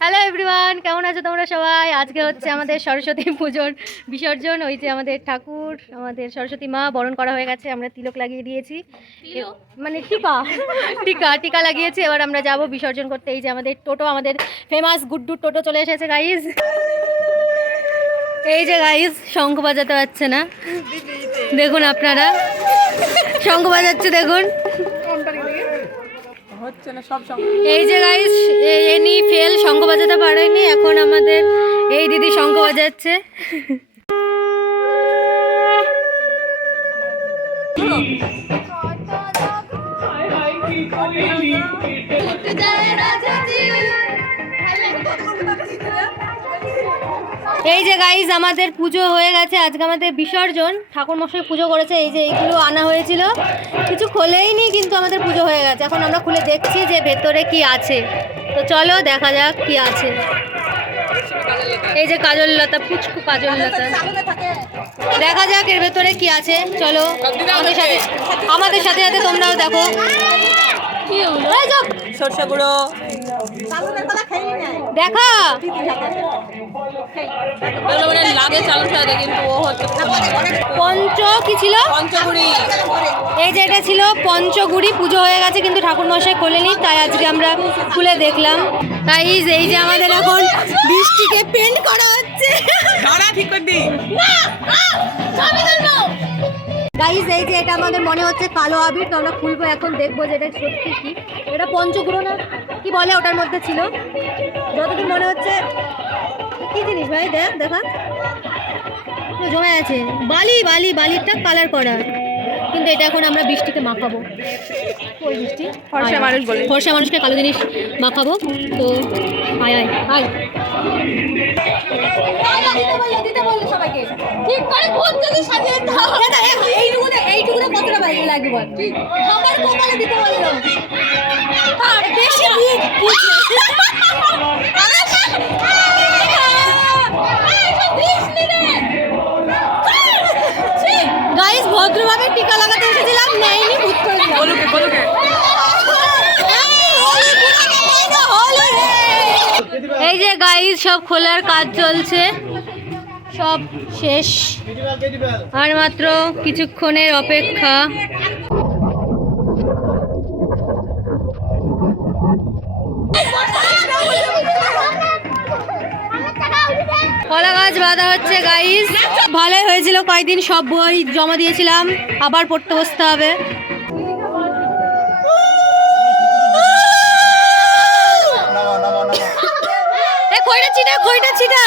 Hello everyone, কেমন আছো তোমরা সবাই? আজকে হচ্ছে আমাদের সরস্বতী পুজোর বিসর্জন। ওই যে আমাদের ঠাকুর, আমাদের সরস্বতী মা বরণ করা হয়ে গেছে। আমরা তিলক লাগিয়ে দিয়েছি, মানে টিকা টিকা টিকা লাগিয়েছি। এবার আমরা যাব বিসর্জন করতে। এই যে আমাদের টোটো, আমাদের ফেমাস গুড্ডু টোটো চলে এসেছে গাইজ। এই যে গাইজ শঙ্খ বাজাতে পারছে না, দেখুন আপনারা শঙ্খ বাজাচ্ছে, দেখুন। এই যে গাইস এনি ফেল, শঙ্খ বাজাতে পারেনি। এখন আমাদের এই দিদি শঙ্খ বাজাচ্ছে। এই যে গাইস আমাদের পুজো হয়ে গেছে, আজকে আমাদের বিসর্জন। ঠাকুর মশাই পুজো করেছে। এই যে এইগুলো আনা হয়েছিল, কিছু খোলেইনি, কিন্তু আমাদের পুজো হয়ে গেছে। এখন আমরা খুলে দেখছি যে ভেতরে কি আছে। তো চলো দেখা যাক কি আছে। এই যে কাজল লতা, পুচকু কাজল লতা, দেখা যাক এর ভেতরে কি আছে। চলো আমাদের সাথে সাথে তোমরাও দেখো। সরষে গুঁড়ো দেখা লাগে চালুর সাথে, কিন্তু ও হচ্ছে পঞ্চ কি ছিল, পঞ্চগুড়ি। এই যে এটা ছিল পঞ্চগুড়ি। পুজো হয়ে গেছে কিন্তু ঠাকুর মশাই খোলেনি, তাই আজকে আমরা খুলে দেখলাম। তাই এই যে আমাদের এখন বৃষ্টিকে পেন্ট করা হচ্ছে। গাইস এই যে এটা আমাদের মনে হচ্ছে কালো আবির, তো আমরা খুলবো এখন, দেখবো যে এটা সত্যি কি। এটা পঞ্চগুড়ো না কি বলে ওটার মধ্যে ছিল, যতদূর মনে হচ্ছে। কি জিনিস ভাই? দেখা জমে আছে, বালি বালি, বালিটা কালার করা। কিন্তু এটা এখন আমরা বৃষ্টিতে মাখাবো। ওই বৃষ্টি ফর্সা মানুষ বলে, ফর্সা মানুষকে কালো জিনিস মাখাবো। তো আয় আয় আয়, দিতে বললো সবাইকে ঠিক করে ভোট যদি সাজিয়ে দাও। এইটুকুনে কতটা বাইরে লাগবে বল? আমার কপালে দিতে বললো বেশি গাইস ভদ্রভাবে টিকা লাগাতে এসেছিলাম, নেয়নি, ভূত করে দিলাম। এই যে গাইস সব খোলার কাজ চলছে, সব শেষ, আর মাত্র কিছুক্ষণের অপেক্ষা। কলা গাছ বাঁধা হচ্ছে গাইস। ভালোই হয়েছিল, কয়েকদিন সব বই জমা দিয়েছিলাম, আবার পড়তে বসতে হবে। খইটা ছিটা, খইটা ছিটা।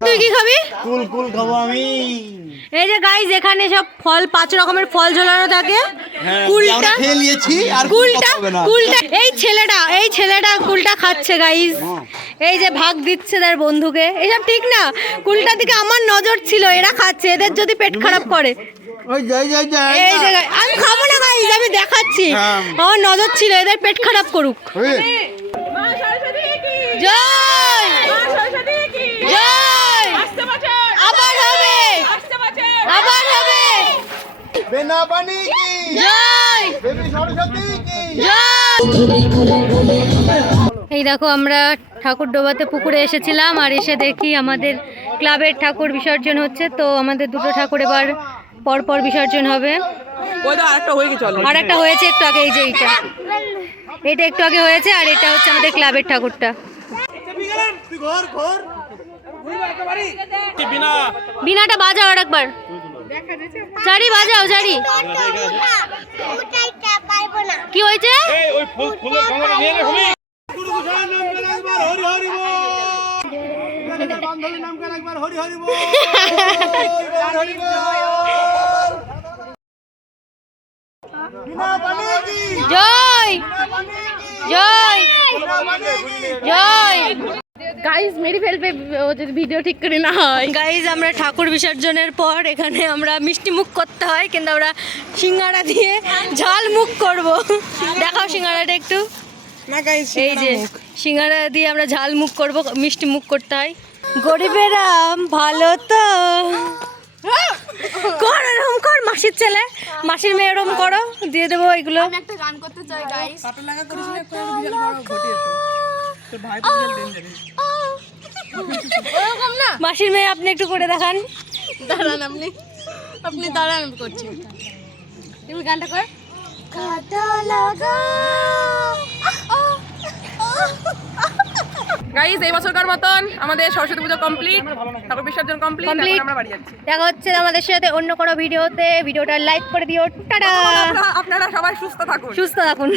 তুই কি খাবি? কুল কুল খাবো আমি। এই যে গাইস এখানে সব ফল, 5 রকমের ফল ঝোলানো থাকে। কুলটা খেয়ে নিয়েছি, আর কুলটা এই ছেলেটা কুলটা খাচ্ছে গাইস। এই যে ভাগ দিচ্ছে তার বন্ধুকে। এসব ঠিক না, কুলটার দিকে আমার নজর ছিল, এরা খাচ্ছে, এদের যদি পেট খারাপ করে। এই যে আমি খাবো না গাইস, আমি দেখাচ্ছি, আমার নজর ছিল, এদের পেট খারাপ করুক। জয় জয়, আবার হবে, আবার হবে। জয় এই দেখো আমরা ঠাকুর ডোবাতে পুকুরে এসেছিলাম, আর এসে দেখি আমাদের ক্লাবের ঠাকুর বিসর্জন হচ্ছে। তো আমাদের দুটো ঠাকুর এবার পরপর বিসর্জন হবে। আর একটা হয়েছে একটু আগে, এই যে এটা একটু আগে হয়েছে, আর এটা হচ্ছে আমাদের ক্লাবের ঠাকুরটা। বিনাটা বাজাও আর একবার, জারি বাজাও, জারি। কি হয়েছে? জয় জয় জয়। গাইস মেরে ফেলবে ও যদি ভিডিও ঠিক করে না হয়। গাইজ আমরা ঠাকুর বিসর্জনের পর এখানে আমরা মিষ্টি মুখ করতে হয়, কিন্তু আমরা সিঙ্গাড়া দিয়ে ঝাল মুখ করব। দেখাও সিঙ্গাড়াটা একটু। এই যে সিঙ্গারা দিয়ে আমরা ঝাল মুখ করব, মিষ্টি মুখ করতে হয়। গরিবেরা ভালো তো কর, এরকম কর, মাসির ছেলে মাসির মেয়ে এরকম করো, দিয়ে দেবো এগুলো। আমি একটা গান করতে চাই গাইস। ওরকম না, মাসির মেয়ে আপনি একটু করে দেখান। দাঁড়ান আপনি, আপনি দাঁড়ান, আমি করছি। তুমি গানটা কর। কাটা লাগা গাইস, এই বছরকার মতন আমাদের সরস্বতী পুজো কমপ্লিট, ঠাকুর বিসর্জন কমপ্লিট, Complete. আমরা বাড়ি যাচ্ছি। দেখা হচ্ছে আমাদের সাথে অন্য কোনো ভিডিওতে। ভিডিওটা লাইক করে দিও। টাটা, আপনারা সবাই সুস্থ থাকুন। সুস্থ থাকুন।